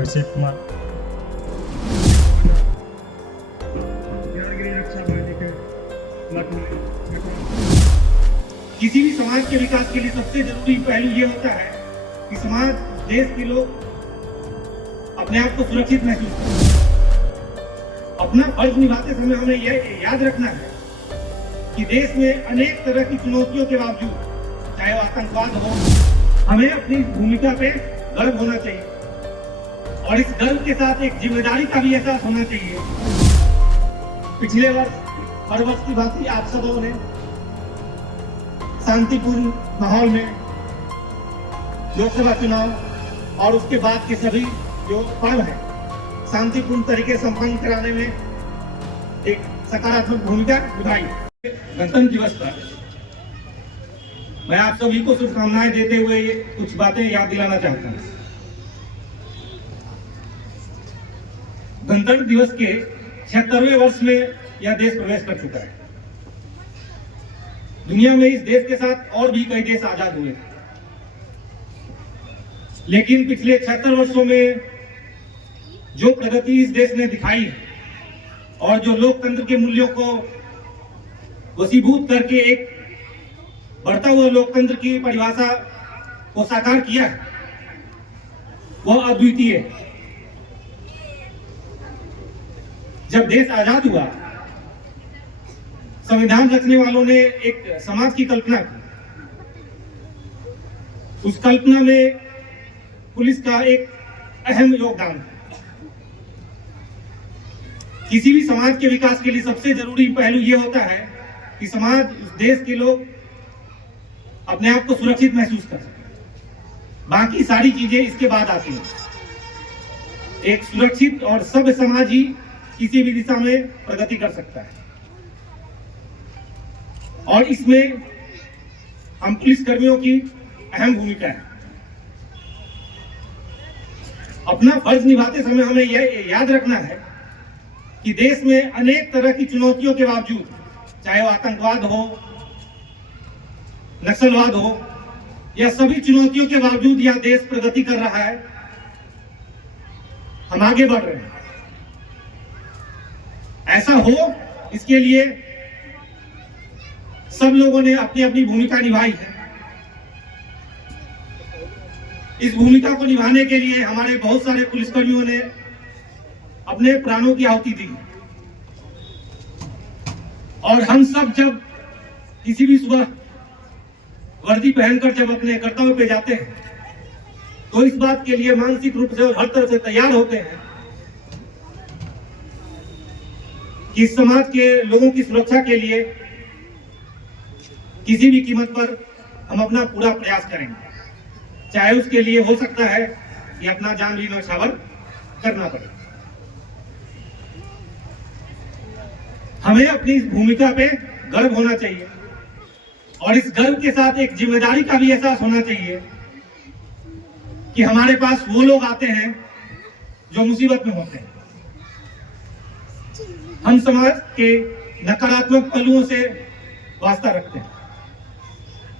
अभिषेक कुमार। किसी भी समाज के विकास के लिए सबसे जरूरी पहलू ये होता है कि समाज, देश के लोग अपने आप को सुरक्षित महसूस करें। अपना फर्ज निभाते समय हमें यह याद रखना है कि देश में अनेक तरह की चुनौतियों के बावजूद, चाहे वो आतंकवाद हो, हमें अपनी भूमिका पे गर्व होना चाहिए और इस गर्व के साथ एक जिम्मेदारी का भी एहसास होना चाहिए। पिछले वर्ष हर वर्ष की भांति आप सबों ने शांतिपूर्ण माहौल में लोकसभा चुनाव और उसके बाद के सभी जो पर्व है शांतिपूर्ण तरीके से संपन्न कराने में एक सकारात्मक भूमिका निभाई। गणतंत्र दिवस पर मैं आप सभी को शुभकामनाएं देते हुए कुछ बातें याद दिलाना चाहता हूं। गणतंत्र दिवस के 76वें वर्ष में यह देश प्रवेश कर चुका है। दुनिया में इस देश के साथ और भी कई देश आजाद हुए, लेकिन पिछले 76 वर्षों में जो प्रगति इस देश ने दिखाई और जो लोकतंत्र के मूल्यों को वसीभूत करके एक बढ़ता हुआ लोकतंत्र की परिभाषा को साकार किया, वह अद्वितीय है। जब देश आजाद हुआ, संविधान रचने वालों ने एक समाज की कल्पना की। उस कल्पना में पुलिस का एक अहम योगदान है। किसी भी समाज के विकास के लिए सबसे जरूरी पहलू यह होता है कि समाज, देश के लोग अपने आप को सुरक्षित महसूस कर सके। बाकी सारी चीजें इसके बाद आती हैं। एक सुरक्षित और सभ्य समाज ही किसी भी दिशा में प्रगति कर सकता है और इसमें हम पुलिस कर्मियों की अहम भूमिका है। अपना फर्ज निभाते समय हमें यह याद रखना है कि देश में अनेक तरह की चुनौतियों के बावजूद, चाहे वो आतंकवाद हो, नक्सलवाद हो, यह सभी चुनौतियों के बावजूद यह देश प्रगति कर रहा है। हम आगे बढ़ रहे हैं। ऐसा हो, इसके लिए सब लोगों ने अपनी अपनी भूमिका निभाई है। इस भूमिका को निभाने के लिए हमारे बहुत सारे पुलिसकर्मियों ने अपने प्राणों की आहुति दी और हम सब जब किसी भी सुबह वर्दी पहनकर जब अपने कर्तव्य पे जाते हैं तो इस बात के लिए मानसिक रूप से और हर तरह से तैयार होते हैं कि समाज के लोगों की सुरक्षा के लिए किसी भी कीमत पर हम अपना पूरा प्रयास करेंगे, चाहे उसके लिए हो सकता है कि अपना जान भी न्यौछावर करना पड़े। हमें अपनी इस भूमिका पे गर्व होना चाहिए और इस गर्व के साथ एक जिम्मेदारी का भी एहसास होना चाहिए कि हमारे पास वो लोग आते हैं जो मुसीबत में होते हैं। हम समाज के नकारात्मक पहलुओं से वास्ता रखते हैं।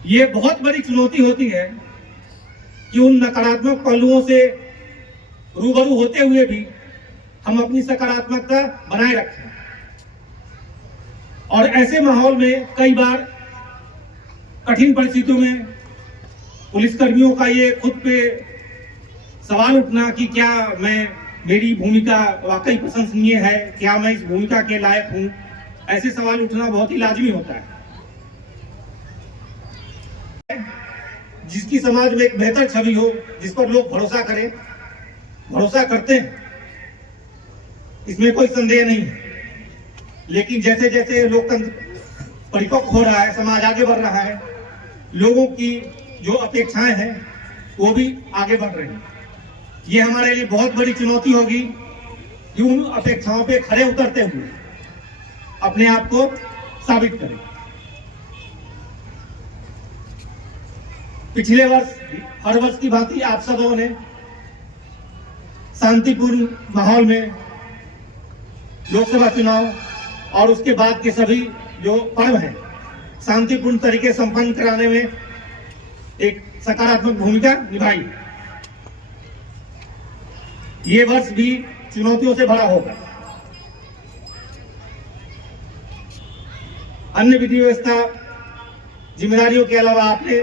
ये बहुत बड़ी चुनौती होती है कि उन नकारात्मक पहलुओं से रूबरू होते हुए भी हम अपनी सकारात्मकता बनाए रखें। और ऐसे माहौल में कई बार कठिन परिस्थितियों में पुलिसकर्मियों का ये खुद पे सवाल उठना कि क्या मेरी भूमिका वाकई प्रशंसनीय है, क्या मैं इस भूमिका के लायक हूं, ऐसे सवाल उठना बहुत ही लाजमी होता है। जिसकी समाज में एक बेहतर छवि हो, जिस पर लोग भरोसा करें, भरोसा करते हैं, इसमें कोई संदेह नहीं है। लेकिन जैसे जैसे लोकतंत्र परिपक्व हो रहा है, समाज आगे बढ़ रहा है, लोगों की जो अपेक्षाएं हैं वो भी आगे बढ़ रही हैं। ये हमारे लिए बहुत बड़ी चुनौती होगी कि उन अपेक्षाओं पे खड़े उतरते हुए अपने आप को साबित करें। पिछले वर्ष हर वर्ष की भांति आप सबों ने शांतिपूर्ण माहौल में लोकसभा चुनाव और उसके बाद के सभी जो पर्व हैं शांतिपूर्ण तरीके से संपन्न कराने में एक सकारात्मक भूमिका निभाई। ये वर्ष भी चुनौतियों से भरा होगा। अन्य विधि व्यवस्था जिम्मेदारियों के अलावा आपने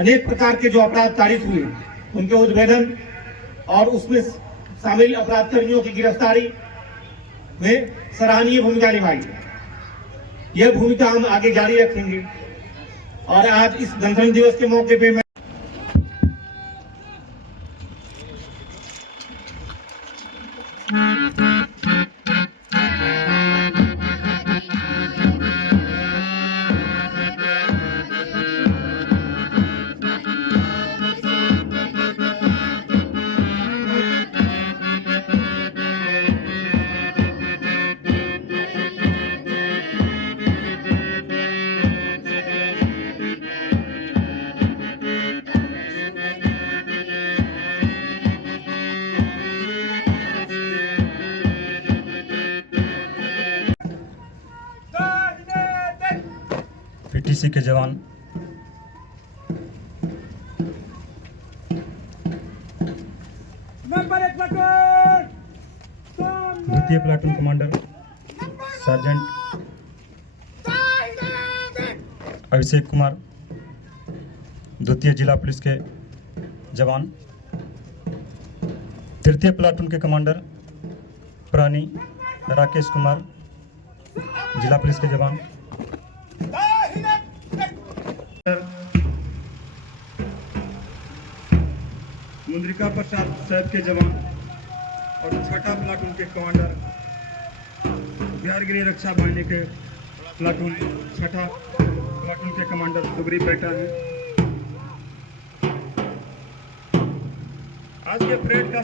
अनेक प्रकार के जो अपराध ताड़ित हुए उनके उद्भेदन और उसमें शामिल अपराध कर्मियों की गिरफ्तारी में सराहनीय भूमिका निभाई। यह भूमिका हम आगे जारी रखेंगे और आज इस गणतंत्र दिवस के मौके पे मैं पीटीसी के जवान द्वितीय platoon commander sergeant Abhishek Kumar, द्वितीय जिला पुलिस के जवान, तृतीय प्लाटून के कमांडर प्राणी राकेश कुमार, जिला पुलिस के जवान, मुंद्रिका प्रसाद साहब के जवान और छठा प्लाटून के कमांडर बिहार गृह रक्षा बाहिनी के प्लाटून छठा प्लाटून के कमांडर दुबरी बेटा हैं। आज के परेड का